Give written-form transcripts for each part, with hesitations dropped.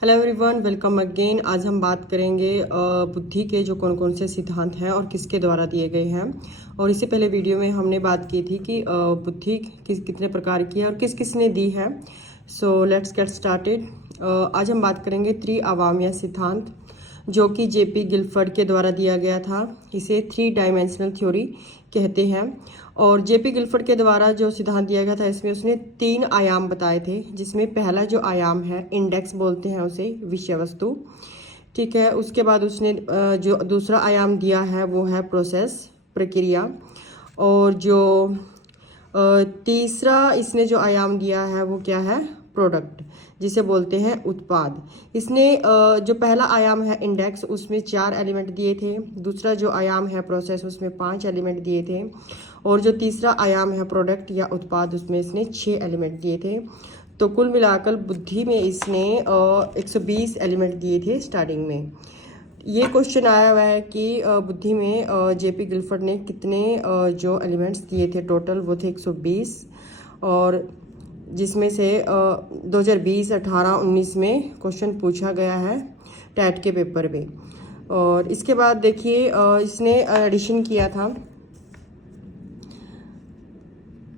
Hello everyone, welcome again. आज हम बात करेंगे बुद्धि के जो कौन कौन से सिद्धांत हैं और किसके द्वारा दिए गए हैं। और इससे पहले वीडियो में हमने बात की थी कि बुद्धि कितने प्रकार की है और किस किस ने दी है। So let's get started. आज हम बात करेंगे त्रिआयामीय सिद्धांत, जो कि जेपी गिलफर्ड के द्वारा दिया गया था। इसे 3 डायमेंशनल थ्योरी कहते हैं। और जेपी गिलफर्ड के द्वारा जो सिद्धांत दिया गया था, इसमें उसने 3 आयाम बताए थे, जिसमें पहला जो आयाम है इंडेक्स बोलते हैं उसे, विषय वस्तु। ठीक है। उसके बाद उसने जो दूसरा आयाम दिया है वो है प्रोसेस, प्रक्रिया। और जो तीसरा इसने जो आयाम दिया है वो क्या है, प्रोडक्ट, जिसे बोलते हैं उत्पाद। इसने जो पहला आयाम है इंडेक्स, उसमें 4 एलिमेंट दिए थे। दूसरा जो आयाम है प्रोसेस, उसमें 5 एलिमेंट दिए थे। और जो तीसरा आयाम है प्रोडक्ट या उत्पाद, उसमें इसने 6 एलिमेंट दिए थे। तो कुल मिलाकर बुद्धि में इसने 120 एलिमेंट दिए थे स्टार्टिंग में। ये क्वेश्चन आया हुआ है कि बुद्धि में जेपी गिलफर्ड ने कितने जो एलिमेंट्स दिए थे, टोटल वो थे 120। और जिसमें से 2020, 18, 19 में क्वेश्चन पूछा गया है टैट के पेपर में। और इसके बाद देखिए इसने एडिशन किया था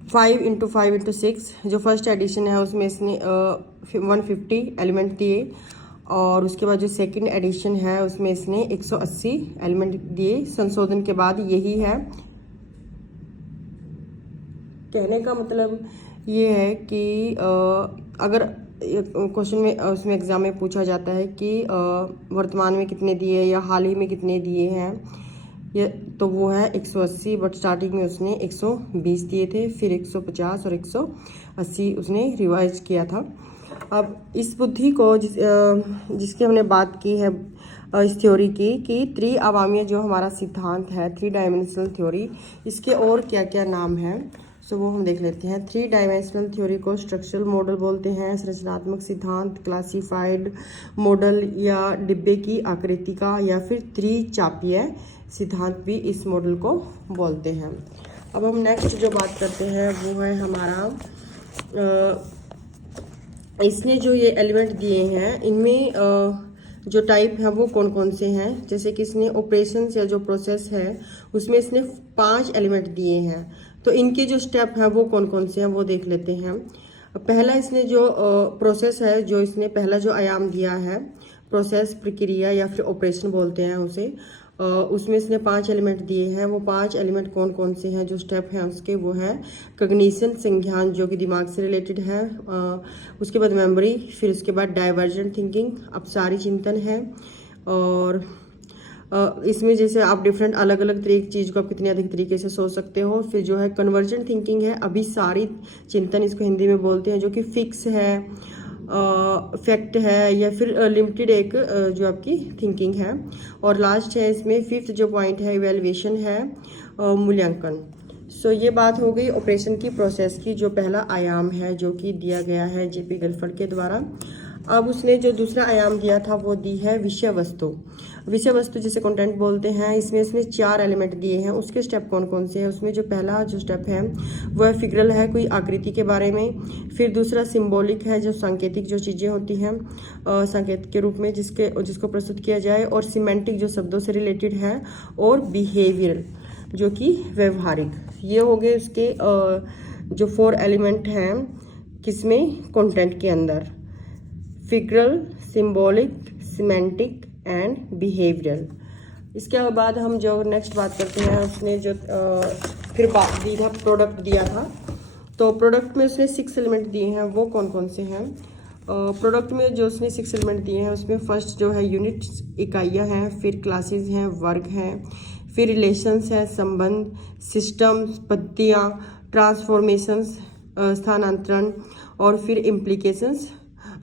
5 × 5 × 6। जो फर्स्ट एडिशन है उसमें इसने 150 एलिमेंट दिए। और उसके बाद जो सेकंड एडिशन है उसमें इसने 180 एलिमेंट दिए। संशोधन के बाद यही है। कहने का मतलब ये है कि अगर क्वेश्चन में उसमें एग्जाम में पूछा जाता है कि वर्तमान में कितने दिए या हाल ही में कितने दिए हैं, ये तो वो है 180। बट स्टार्टिंग में उसने 120 दिए थे, फिर 150 और 180 उसने रिवाइज किया था। अब इस बुद्धि को जिसकी हमने बात की है इस थ्योरी की कि त्रिआयामीय जो हमारा सिद्धांत है, 3 डायमेंशनल थ्योरी, इसके और क्या क्या नाम है, सो वो हम देख लेते हैं। 3 डायमेंशनल थ्योरी को स्ट्रक्चरल मॉडल बोलते हैं, संरचनात्मक सिद्धांत, क्लासिफाइड मॉडल या डिब्बे की आकृति का, या फिर त्रिचापीय सिद्धांत भी इस मॉडल को बोलते हैं। अब हम नेक्स्ट जो बात करते हैं वो है हमारा इसने जो ये एलिमेंट दिए हैं इनमें जो टाइप है वो कौन कौन से हैं। जैसे कि इसने ऑपरेशन या जो प्रोसेस है उसमें इसने 5 एलिमेंट दिए हैं। तो इनके जो स्टेप हैं वो कौन कौन से हैं वो देख लेते हैं। पहला इसने जो प्रोसेस है, जो इसने पहला जो आयाम दिया है, प्रोसेस, प्रक्रिया या फिर ऑपरेशन बोलते हैं उसे, उसमें इसने 5 एलिमेंट दिए हैं। वो 5 एलिमेंट कौन कौन से हैं, जो स्टेप हैं उसके, वो है कग्निशन, संज्ञान, जो कि दिमाग से रिलेटेड है। उसके बाद मेमोरी, फिर उसके बाद डाइवर्जेंट थिंकिंग, अपसारी चिंतन है। और इसमें जैसे आप डिफरेंट अलग अलग तरीके चीज़ को आप कितने अधिक तरीके से सोच सकते हो। फिर जो है कन्वर्जेंट थिंकिंग है, अभिसारी चिंतन इसको हिंदी में बोलते हैं, जो कि फिक्स है, फैक्ट है, या फिर लिमिटेड एक जो आपकी थिंकिंग है। और लास्ट है इसमें 5th जो पॉइंट है, इवेल्युएशन है, मूल्यांकन। सो ये बात हो गई ऑपरेशन की, प्रोसेस की, जो पहला आयाम है जो कि दिया गया है जेपी गिलफर्ड के द्वारा। अब उसने जो दूसरा आयाम दिया था वो दी है विषय वस्तु। विषय वस्तु जिसे कंटेंट बोलते हैं, इसमें इसने 4 एलिमेंट दिए हैं। उसके स्टेप कौन कौन से हैं, उसमें जो पहला जो स्टेप है वो है फिगरल है, कोई आकृति के बारे में। फिर दूसरा सिंबॉलिक है, जो सांकेतिक जो चीज़ें होती हैं संकेत के रूप में जिसको प्रस्तुत किया जाए। और सिमेंटिक जो शब्दों से रिलेटेड है। और बिहेवियरल जो कि व्यवहारिक। ये हो गए उसके जो 4 एलिमेंट हैं किसमें, कंटेंट के अंदर, figural, symbolic, semantic and behavioural. इसके बाद हम जो नेक्स्ट बात करते हैं, उसने जो फिर बात दी था, प्रोडक्ट दिया था। तो प्रोडक्ट में उसने 6 एलिमेंट दिए हैं। वो कौन कौन से हैं, प्रोडक्ट में जो उसने 6 एलिमेंट दिए हैं उसमें फर्स्ट जो है यूनिट्स, इकाइयाँ हैं, फिर क्लासेस हैं, वर्ग हैं, फिर रिलेशंस हैं, संबंध, सिस्टम्स, पद्धतियाँ, ट्रांसफॉर्मेशंस, स्थानांतरण, और फिर इम्प्लीकेशंस,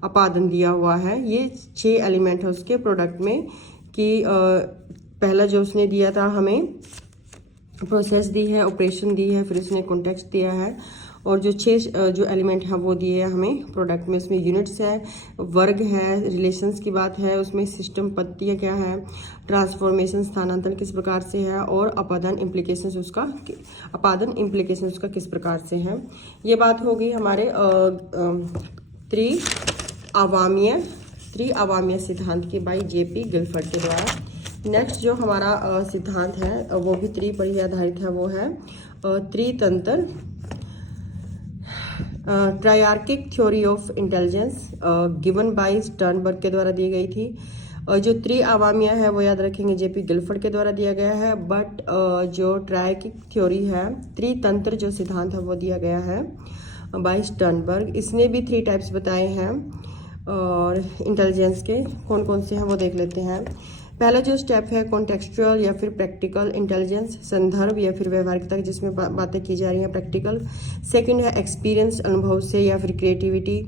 अपादन दिया हुआ है। ये 6 एलिमेंट है उसके प्रोडक्ट में। कि पहला जो उसने दिया था हमें, प्रोसेस दी है, ऑपरेशन दी है, फिर उसने कॉन्टेक्स्ट दिया है। और जो 6 जो एलिमेंट हैं वो दिए हैं हमें प्रोडक्ट में। उसमें यूनिट्स है, वर्ग है, रिलेशंस की बात है, उसमें सिस्टम, पद्धतियाँ क्या है, ट्रांसफॉर्मेशन, स्थानांतरण किस प्रकार से है, और अपादन, इम्प्लीकेशन उसका किस प्रकार से है। ये बात हो गई हमारे त्रिआयामीय त्रिआवाम्य सिद्धांत की बाई जेपी गिलफर्ड के द्वारा। नेक्स्ट जो हमारा सिद्धांत है वो भी त्रि पर ही आधारित है, वो है त्रितंत्र triarchic theory of intelligence given by Sternberg के द्वारा दी गई थी। जो त्रिआवाम्य है वो याद रखेंगे जेपी गिलफर्ड के द्वारा दिया गया है, बट जो ट्रायर्किक थ्योरी है, त्रितंत्र जो सिद्धांत है वो दिया गया है बाय स्टर्नबर्ग। इसने भी 3 टाइप्स बताए हैं और इंटेलिजेंस के कौन कौन से हैं वो देख लेते हैं। पहला जो स्टेप है कॉन्टेक्सचुअल या फिर प्रैक्टिकल इंटेलिजेंस, संदर्भ या फिर व्यवहारिकता जिसमें बातें की जा रही हैं, प्रैक्टिकल। सेकंड है एक्सपीरियंस, अनुभव से या फिर क्रिएटिविटी,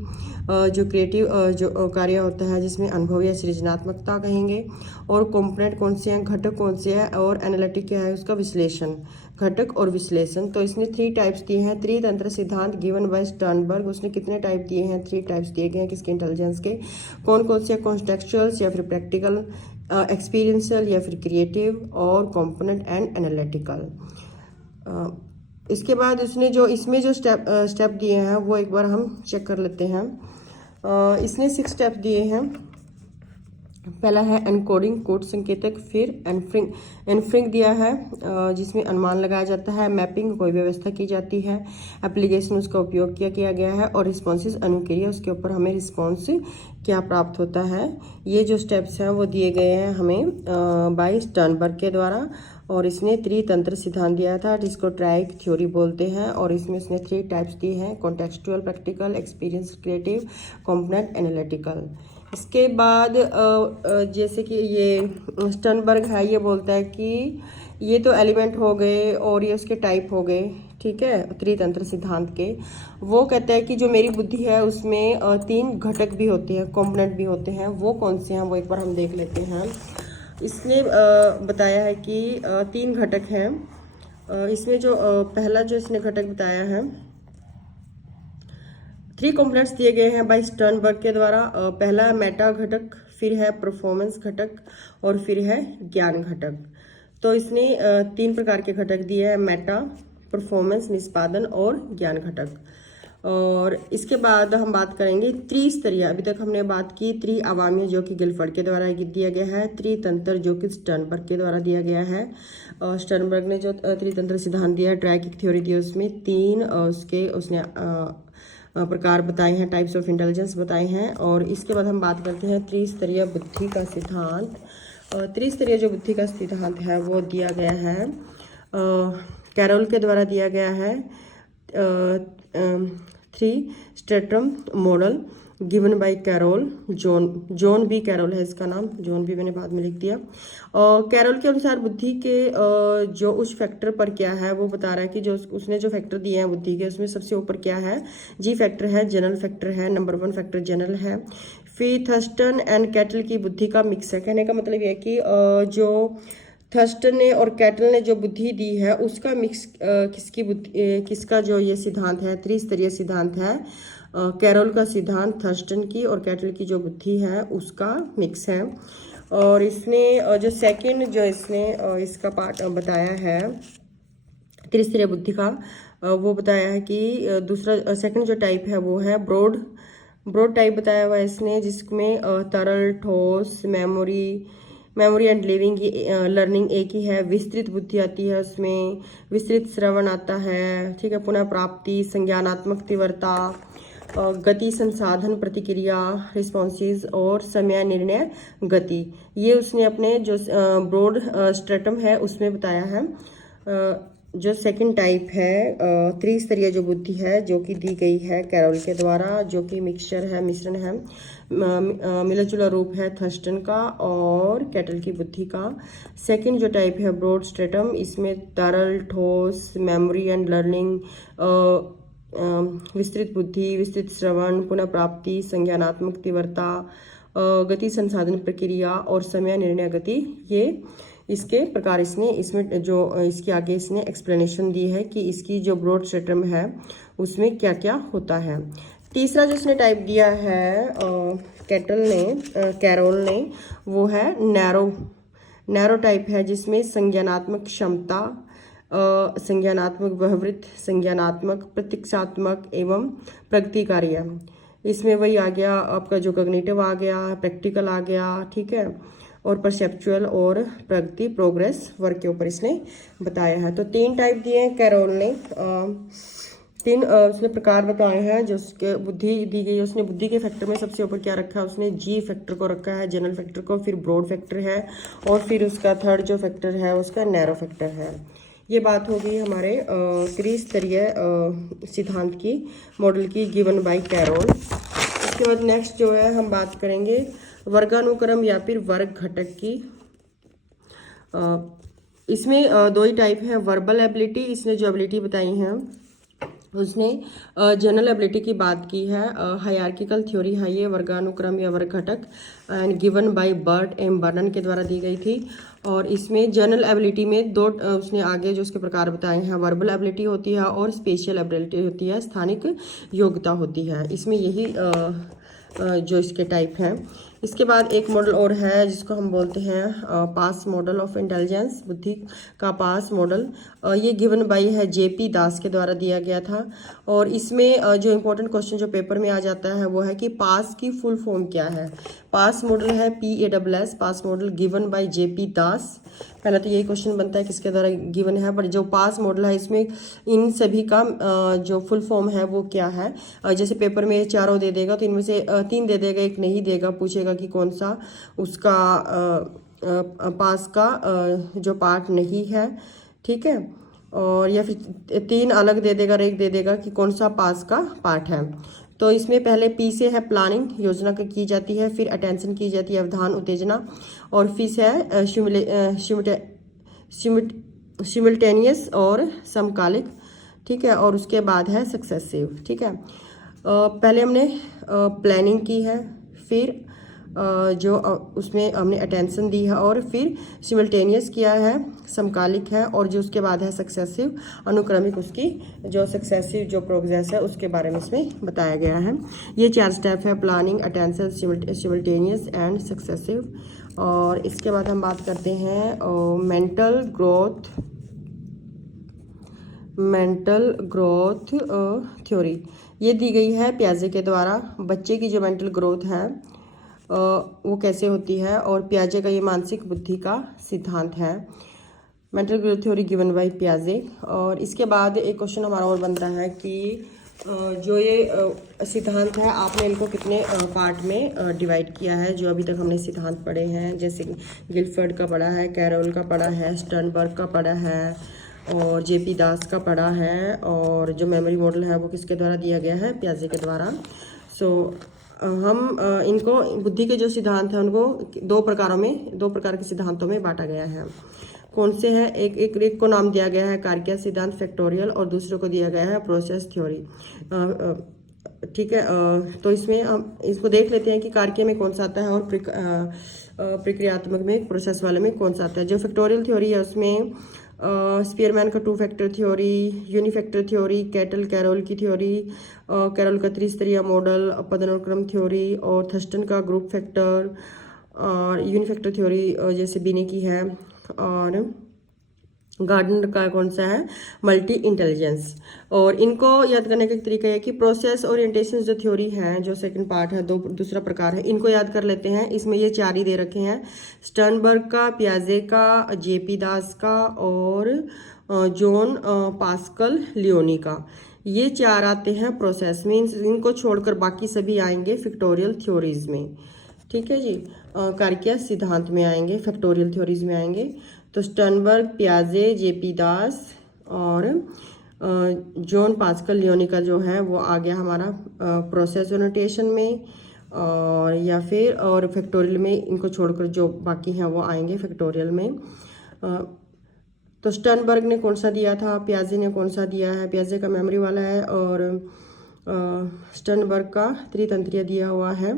जो क्रिएटिव जो कार्य होता है जिसमें अनुभव या सृजनात्मकता कहेंगे। और कंपोनेंट कौन से हैं, घटक कौन से हैं, और एनालिटिक क्या है उसका विश्लेषण, घटक और विश्लेषण। तो इसने 3 टाइप्स दिए हैं। त्रितंत्र सिद्धांत गिवन बाय स्टर्नबर्ग, उसने कितने टाइप दिए हैं, 3 टाइप्स दिए गए हैं किसके, इंटेलिजेंस के। कौन कौन से, कॉन्टेक्सचुअल्स या फिर प्रैक्टिकल, एक्सपीरियंशियल या फिर क्रिएटिव, और कंपोनेंट एंड एनालिटिकल। इसके बाद उसने जो इसमें जो स्टेप दिए हैं वो एक बार हम चेक कर लेते हैं। इसने 6 स्टेप दिए हैं। पहला है एनकोडिंग, कोड संकेतक, फिर एनफ्रिंग दिया है जिसमें अनुमान लगाया जाता है, मैपिंग कोई व्यवस्था की जाती है, एप्लीकेशन उसका उपयोग किया गया है, और रिस्पॉन्सेज अनुक्रिया, उसके ऊपर हमें रिस्पॉन्स क्या प्राप्त होता है। ये जो स्टेप्स हैं वो दिए गए हैं हमें बाय स्टर्नबर्ग के द्वारा, और इसने त्रितंत्र सिद्धांत दिया था जिसको ट्रायर्किक थ्योरी बोलते हैं, और इसमें इसने 3 टाइप्स दिए हैं, contextual, practical, experience, creative, component, analytical. इसके बाद जैसे कि ये स्टर्नबर्ग है, ये बोलता है कि ये तो एलिमेंट हो गए और ये उसके टाइप हो गए, ठीक है, त्रितंत्र सिद्धांत के। वो कहता है कि जो मेरी बुद्धि है उसमें 3 घटक भी होते हैं, कंपोनेंट भी होते हैं। वो कौन से हैं वो एक बार हम देख लेते हैं। इसने बताया है कि 3 घटक हैं। इसमें जो पहला जो इसने घटक बताया है, 3 कंपोनेंट्स दिए गए हैं बाय स्टर्नबर्ग के द्वारा। पहला है मेटा घटक, फिर है परफॉर्मेंस घटक, और फिर है ज्ञान घटक। तो इसने 3 प्रकार के घटक दिए हैं, मेटा, परफॉर्मेंस निष्पादन और ज्ञान घटक। और इसके बाद हम बात करेंगे त्रिस्तरीय। अभी तक हमने बात की त्रिआवाम्य जो कि गिलफर्ड के द्वारा दिया गया है, त्रितंत्र जो कि स्टर्नबर्ग के द्वारा दिया गया है। स्टर्नबर्ग ने जो त्रितंत्र सिद्धांत दिया है, ट्रायर्किक थ्योरी दी, उसमें 3 उसने प्रकार बताए हैं, टाइप्स ऑफ इंटेलिजेंस बताए हैं। और इसके बाद हम बात करते हैं त्रिस्तरीय बुद्धि का सिद्धांत। त्रिस्तरीय जो बुद्धि का सिद्धांत है वो दिया गया है कैरोल के द्वारा दिया गया है। 3 stratum model given by Carroll, John B Carroll है इसका नाम, जॉन बी मैंने बाद में लिख दिया। कैरोल के अनुसार बुद्धि के जो उस फैक्टर पर क्या है वो बता रहा है कि जो उसने जो फैक्टर दिए हैं बुद्धि के, उसमें सबसे ऊपर क्या है, जी फैक्टर है, जनरल फैक्टर है, नंबर 1 फैक्टर जनरल है। फिर थर्स्टन एंड कैटल की बुद्धि का मिक्स है। कहने का मतलब ये है कि जो थर्स्टन ने और कैटल ने जो बुद्धि दी है उसका मिक्स किसकी बुद्धि, किसका जो ये सिद्धांत है, त्रिस्तरीय सिद्धांत है, कैरोल का सिद्धांत, थर्स्टन की और कैटल की जो बुद्धि है उसका मिक्स है। और इसने जो सेकंड जो इसने इसका पार्ट बताया है त्रिस्तरीय बुद्धि का, वो बताया है कि दूसरा सेकंड जो टाइप है वो है ब्रॉड टाइप बताया हुआ है इसने, जिसमें तरल, ठोस, मेमोरी एंड लिविंग लर्निंग एक ही है। विस्तृत बुद्धि आती है उसमें, विस्तृत श्रवण आता है, ठीक है, पुनः प्राप्ति, संज्ञानात्मक तीव्रता, गति, संसाधन, प्रतिक्रिया, रिस्पॉन्सेज, और समय निर्णय गति। ये उसने अपने जो ब्रॉड स्ट्रेटम है उसमें बताया है। जो सेकंड टाइप है त्रिस्तरीय जो बुद्धि है जो कि दी गई है कैरोल के द्वारा, जो कि मिश्रण है, मिला जुला रूप है थर्स्टन का और कैटल की बुद्धि का। सेकंड जो टाइप है ब्रॉड स्ट्रेटम, इसमें तरल, ठोस, मेमोरी एंड लर्निंग, विस्तृत बुद्धि, विस्तृत श्रवण, पुनः प्राप्ति, संज्ञानात्मक तीव्रता, गति, संसाधन, प्रक्रिया और समय निर्णय गति, ये इसके प्रकार इसने इसमें जो इसके आगे इसने एक्सप्लेनेशन दी है कि इसकी जो ब्रॉड स्ट्रेटम है उसमें क्या क्या होता है। तीसरा जो इसने टाइप दिया है कैरोल ने, वो है नैरो टाइप है, जिसमें संज्ञानात्मक क्षमता, संज्ञानात्मक व्यवहारिक, संज्ञानात्मक, प्रतीक्षात्मक एवं प्रगति कार्य, इसमें वही आ गया आपका जो कॉग्निटिव आ गया, प्रैक्टिकल आ गया, ठीक है, और परसेप्चुअल और प्रगति प्रोग्रेस वर्क के ऊपर इसने बताया है। तो 3 टाइप दिए हैं कैरोल ने, 3 उसने प्रकार बताए हैं। जो उसके बुद्धि दी गई है, उसने बुद्धि के फैक्टर में सबसे ऊपर क्या रखा है, उसने जी फैक्टर को रखा है, जनरल फैक्टर को, फिर ब्रॉड फैक्टर है, और फिर उसका थर्ड जो फैक्टर है उसका नैरो फैक्टर है। ये बात हो गई हमारे त्रिस्तरीय सिद्धांत की, मॉडल की, गिवन बाय कैरोल। इसके बाद नेक्स्ट जो है हम बात करेंगे वर्गानुक्रम या फिर वर्ग घटक की। इसमें 2 ही टाइप है, वर्बल एबिलिटी, इसने जो एबिलिटी बताई है उसने जनरल एबिलिटी की बात की है। हायरार्किकल थ्योरी है ये, वर्गानुक्रम या वर्ग घटक, and given by Burt M Vernon के द्वारा दी गई थी। और इसमें जनरल एबिलिटी में 2 उसने आगे जो उसके प्रकार बताए हैं, वर्बल एबिलिटी होती है और स्पेशल एबिलिटी होती है, स्थानिक योग्यता होती है। इसमें यही जो इसके टाइप हैं। इसके बाद एक मॉडल और है जिसको हम बोलते हैं पास मॉडल ऑफ इंटेलिजेंस, बुद्धि का पास मॉडल। ये गिवन बाई है जेपी दास के द्वारा दिया गया था। और इसमें जो इम्पोर्टेंट क्वेश्चन जो पेपर में आ जाता है वो है कि पास की फुल फॉर्म क्या है। पास मॉडल है PASS, PASS model given by JP Das. पहला तो यही क्वेश्चन बनता है किसके द्वारा गिवन है, पर जो पास मॉडल है इसमें इन सभी का जो फुल फॉर्म है वो क्या है। जैसे पेपर में चारों दे देगा तो इनमें से 3 दे देगा, एक नहीं देगा, पूछेगा कि कौन सा उसका पास का जो पार्ट नहीं है, ठीक है, और या फिर 3 अलग दे देगा और एक दे देगा कि कौन सा पास का पार्ट है। तो इसमें पहले P से है प्लानिंग, योजना की जाती है, फिर अटेंशन की जाती है, अवधान उत्तेजना, और फिर है सिमिल्टेनियस और समकालिक, ठीक है, और उसके बाद है सक्सेसिव, ठीक है। पहले हमने प्लानिंग की है, फिर जो उसमें हमने अटेंशन दी है, और फिर सिमिल्टेनियस किया है, समकालिक है, और जो उसके बाद है सक्सेसिव, अनुक्रमिक, उसकी जो सक्सेसिव जो प्रोग्रेस है उसके बारे में इसमें बताया गया है। ये 4 स्टेप है, प्लानिंग, अटेंशन, सिमिल्टेनियस एंड सक्सेसिव। और इसके बाद हम बात करते हैं मेंटल ग्रोथ थ्योरी। ये दी गई है पियाजे के द्वारा। बच्चे की जो मेंटल ग्रोथ है वो कैसे होती है, और पियाजे का ये मानसिक बुद्धि का सिद्धांत है। Mental growth theory given by पियाजे। और इसके बाद एक क्वेश्चन हमारा और बनता है कि जो ये सिद्धांत है आपने इनको कितने पार्ट में डिवाइड किया है। जो अभी तक हमने सिद्धांत पढ़े हैं, जैसे गिलफर्ड का पढ़ा है, कैरोल का पढ़ा है, स्टर्नबर्ग का पढ़ा है, और जेपी दास का पढ़ा है, और जो मेमोरी मॉडल है वो किसके द्वारा दिया गया है, पियाजे के द्वारा। हम इनको बुद्धि के जो सिद्धांत हैं उनको 2 प्रकार के सिद्धांतों में बांटा गया है। कौन से हैं, एक को नाम दिया गया है कार्किया सिद्धांत फैक्टोरियल, और दूसरे को दिया गया है प्रोसेस थ्योरी, ठीक है। तो इसमें हम इसको देख लेते हैं कि कार्किया में कौन सा आता है और प्रक्रियात्मक में, प्रोसेस वाले में कौन सा आता है। जो फैक्टोरियल थ्योरी है उसमें स्पीयरमैन का 2 फैक्टर थ्योरी, यूनिफैक्टर थ्योरी, कैरोल की थ्योरी, कैरोल का त्रिस्तरीय मॉडल, पदानुक्रम थ्योरी, और थर्स्टन का ग्रुप फैक्टर, और यूनिफैक्टर थ्योरी जैसे बीने की है, और गार्डनर का कौन सा है, मल्टी इंटेलिजेंस। और इनको याद करने का एक तरीका है कि प्रोसेस ओरिएंटेशन जो थ्योरी है, जो सेकंड पार्ट है, दूसरा प्रकार है, इनको याद कर लेते हैं। इसमें ये 4 ही दे रखे हैं, स्टर्नबर्ग का, पियाजे का, जेपी दास का, और जॉन पास्कल लियोनी का। ये 4 आते हैं प्रोसेस में। इनको छोड़कर बाकी सभी आएंगे फैक्टोरियल थ्योरीज में, ठीक है जी, कार्किया सिद्धांत में आएंगे, फैक्टोरियल थ्योरीज में आएंगे। तो स्टर्नबर्ग, पियाजे, जेपी दास और जॉन पास्कल लियोनी का जो है वो आ गया हमारा प्रोसेस ओरिएंटेशन में, और या फिर और फैक्टोरियल में। इनको छोड़कर जो बाकी हैं वो आएंगे फैक्टोरियल में। तो स्टर्नबर्ग ने कौन सा दिया था, पियाजे ने कौन सा दिया है, पियाजे का मेमोरी वाला है, और स्टर्नबर्ग का त्रितंत्रीय दिया हुआ है,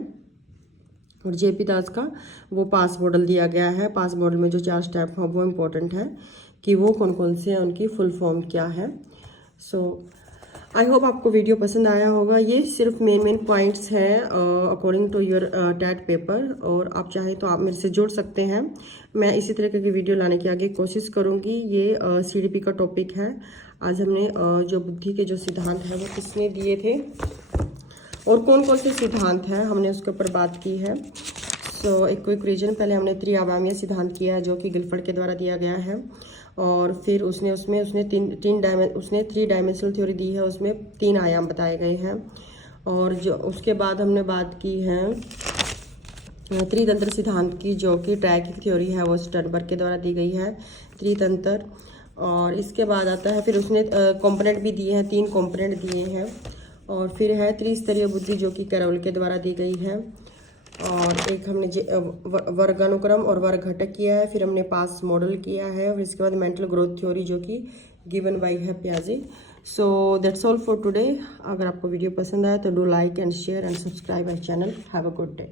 और जेपी दास का वो पास मॉडल दिया गया है। पास मॉडल में जो 4 स्टेप हैं वो इम्पोर्टेंट है कि वो कौन कौन से हैं, उनकी फुल फॉर्म क्या है। सो आई होप आपको वीडियो पसंद आया होगा। ये सिर्फ मेन पॉइंट्स हैं according to your TAT paper, और आप चाहें तो आप मेरे से जुड़ सकते हैं। मैं इसी तरह की वीडियो लाने की आगे कोशिश करूँगी। ये CDP का टॉपिक है। आज हमने जो बुद्धि के जो सिद्धांत हैं वो किसने दिए थे, और कौन कौन से सिद्धांत हैं हमने उसके ऊपर बात की है। सो एक क्विक रिवीजन, पहले हमने त्रिआयामीय सिद्धांत किया है जो कि गिलफर्ड के द्वारा दिया गया है, और फिर उसने थ्री डायमेंशनल थ्योरी दी है, उसमें 3 आयाम बताए गए हैं। और जो उसके बाद हमने बात की है त्रितंत्र सिद्धांत की, जो कि ट्रैकिक थ्योरी है, वो स्टर्नबर्ग के द्वारा दी गई है त्रितंत्र। और इसके बाद आता है, फिर उसने कंपोनेंट भी दिए हैं, 3 कंपोनेंट दिए हैं। और फिर है त्रिस्तरीय बुद्धि जो कि कैरोल के द्वारा दी गई है। और एक हमने वर्गानुक्रम और वर्ग घटक किया है, फिर हमने पास मॉडल किया है, और इसके बाद मेंटल ग्रोथ थ्योरी जो कि गिवन बाय है पियाजे। So that's all for today. अगर आपको वीडियो पसंद आए तो do like and share and subscribe our channel. Have a good day.